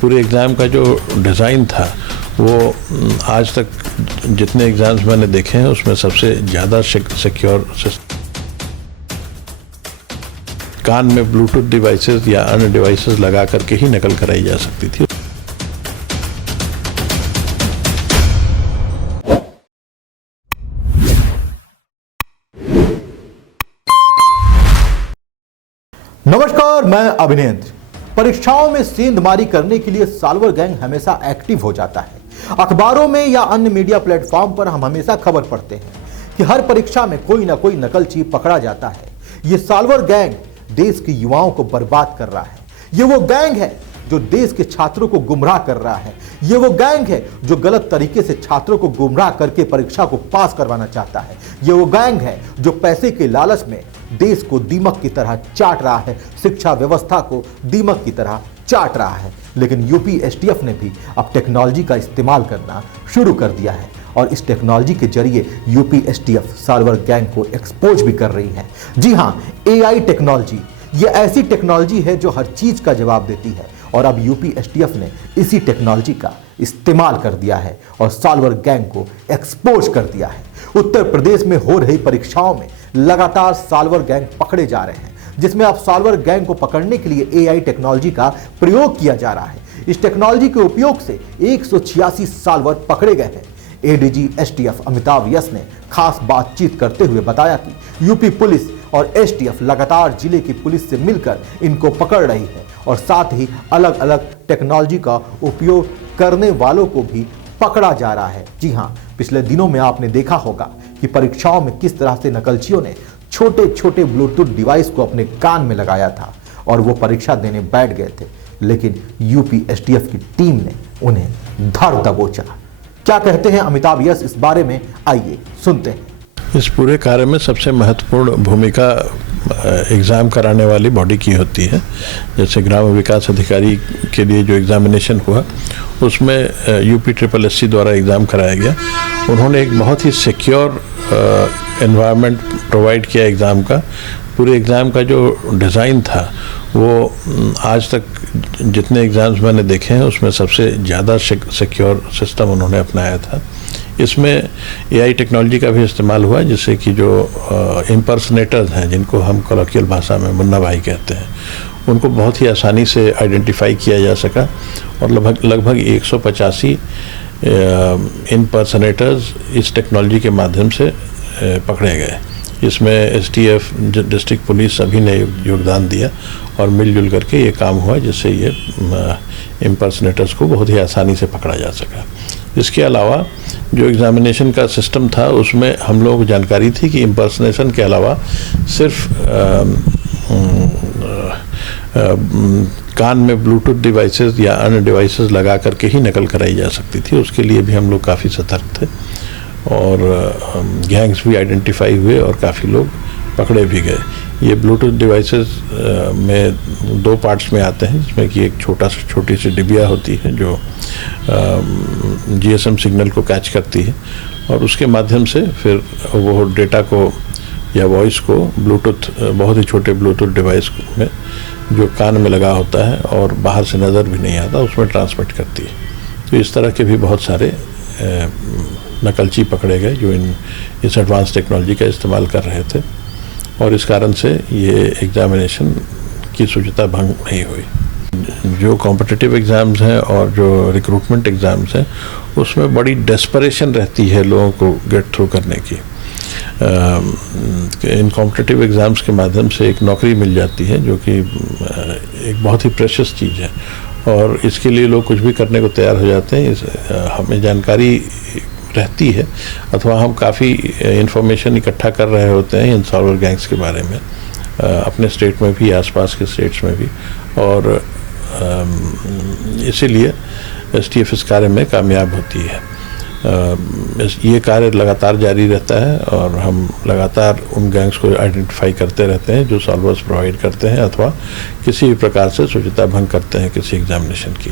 पूरे एग्ज़ाम का जो डिज़ाइन था वो आज तक जितने एग्ज़ाम्स मैंने देखे हैं उसमें सबसे ज़्यादा सिक्योर। कान में ब्लूटूथ डिवाइसेस या अन्य डिवाइसेस लगा करके ही नकल कराई जा सकती थी। नमस्कार, मैं अभिनेंद्र। परीक्षाओं में सेंधमारी करने के लिए साल्वर गैंग हमेशा एक्टिव हो जाता है। अखबारों में या अन्य मीडिया प्लेटफॉर्म पर हम हमेशा खबर पढ़ते हैं कि हर परीक्षा में कोई ना कोई नकलची पकड़ा जाता है। ये साल्वर गैंग देश के युवाओं को बर्बाद कर रहा है। ये वो गैंग है जो देश के छात्रों को गुमराह कर रहा है। ये वो गैंग है जो गलत तरीके से छात्रों को गुमराह करके परीक्षा को पास करवाना चाहता है। ये वो गैंग है जो पैसे के लालच में देश को दीमक की तरह चाट रहा है, शिक्षा व्यवस्था को दीमक की तरह चाट रहा है। लेकिन यूपी एसटीएफ ने भी अब टेक्नोलॉजी का इस्तेमाल करना शुरू कर दिया है और इस टेक्नोलॉजी के जरिए यूपी एसटीएफ साल्वर गैंग को एक्सपोज भी कर रही है। जी हां, एआई टेक्नोलॉजी ये ऐसी टेक्नोलॉजी है जो हर चीज का जवाब देती है और अब यूपी एसटीएफ ने इसी टेक्नोलॉजी का इस्तेमाल कर दिया है और साल्वर गैंग को एक्सपोज कर दिया है। उत्तर प्रदेश में हो रही परीक्षाओं में लगातार साल्वर गैंग पकड़े जा रहे हैं, जिसमें अब साल्वर गैंग को पकड़ने के लिए एआई टेक्नोलॉजी का प्रयोग किया जा रहा है। इस टेक्नोलॉजी के उपयोग से 186 साल्वर पकड़े गए हैं। एडीजी एसटीएफ अमिताभ यस ने खास बातचीत करते हुए बताया कि यूपी पुलिस और एसटीएफ लगातार जिले की पुलिस से मिलकर इनको पकड़ रही है और साथ ही अलग अलग टेक्नोलॉजी का उपयोग करने वालों को भी पकड़ा जा रहा है। जी हां, पिछले दिनों में आपने देखा होगा कि परीक्षाओं में किस तरह से नकलचियों ने छोटे छोटे ब्लूटूथ डिवाइस को अपने कान में लगाया था और वो परीक्षा देने बैठ गए थे, लेकिन यूपी एसटीएफ की टीम ने उन्हें धर दबोचा। क्या कहते हैं अमिताभ यस इस बारे में, आइए सुनते हैं। इस पूरे कार्य में सबसे महत्वपूर्ण भूमिका एग्ज़ाम कराने वाली बॉडी की होती है। जैसे ग्राम विकास अधिकारी के लिए जो एग्ज़ामिनेशन हुआ उसमें यूपी SSSC द्वारा एग्ज़ाम कराया गया। उन्होंने एक बहुत ही सिक्योर एनवायरनमेंट प्रोवाइड किया एग्ज़ाम का। पूरे एग्ज़ाम का जो डिज़ाइन था वो आज तक जितने एग्ज़ाम्स मैंने देखे हैं उसमें सबसे ज़्यादा सिक्योर सिस्टम उन्होंने अपनाया था। इसमें एआई टेक्नोलॉजी का भी इस्तेमाल हुआ, जिससे कि जो इम्पर्सनेटर्स हैं, जिनको हम कॉलोकियल भाषा में मुन्ना भाई कहते हैं, उनको बहुत ही आसानी से आइडेंटिफाई किया जा सका और लगभग 185 इम्पर्सनेटर्स इस टेक्नोलॉजी के माध्यम से पकड़े गए। इसमें एसटीएफ, डिस्ट्रिक्ट पुलिस सभी ने योगदान दिया और मिलजुल करके ये काम हुआ, जिससे ये इम्पर्सनेटर्स को बहुत ही आसानी से पकड़ा जा सका। इसके अलावा जो एग्ज़ामिनेशन का सिस्टम था उसमें हम लोगों को जानकारी थी कि इम्पर्सनेशन के अलावा सिर्फ कान में ब्लूटूथ डिवाइसेस या अन्य डिवाइसेस लगा करके ही नकल कराई जा सकती थी। उसके लिए भी हम लोग काफ़ी सतर्क थे और गैंग्स भी आइडेंटिफाई हुए और काफ़ी लोग पकड़े भी गए। ये ब्लूटूथ डिवाइसेस में दो पार्ट्स में आते हैं, जिसमें कि एक छोटी सी डिबिया होती है जो जीएसएम सिग्नल को कैच करती है और उसके माध्यम से फिर वो डेटा को या वॉइस को ब्लूटूथ, बहुत ही छोटे ब्लूटूथ डिवाइस में जो कान में लगा होता है और बाहर से नज़र भी नहीं आता, उसमें ट्रांसमिट करती है। तो इस तरह के भी बहुत सारे नकलची पकड़े गए जो इस एडवांस टेक्नोलॉजी का इस्तेमाल कर रहे थे और इस कारण से ये एग्ज़ामिनेशन की शुचिता भंग नहीं हुई। जो कॉम्पिटिटिव एग्ज़ाम्स हैं और जो रिक्रूटमेंट एग्ज़ाम्स हैं उसमें बड़ी डेस्परेशन रहती है लोगों को गेट थ्रू करने की। इन कॉम्पिटिटिव एग्ज़ाम्स के माध्यम से एक नौकरी मिल जाती है जो कि एक बहुत ही प्रेशियस चीज़ है और इसके लिए लोग कुछ भी करने को तैयार हो जाते हैं। हमें जानकारी रहती है अथवा हम काफ़ी इंफॉर्मेशन इकट्ठा कर रहे होते हैं इन साल्वर गैंग्स के बारे में, अपने स्टेट में भी, आसपास के स्टेट्स में भी, और इसीलिए एसटीएफ इस कार्य में कामयाब होती है। ये कार्य लगातार जारी रहता है और हम लगातार उन गैंग्स को आइडेंटिफाई करते रहते हैं जो सॉल्वर्स प्रोवाइड करते हैं अथवा किसी भी प्रकार से शुचिता भंग करते हैं किसी एग्जामिनेशन की।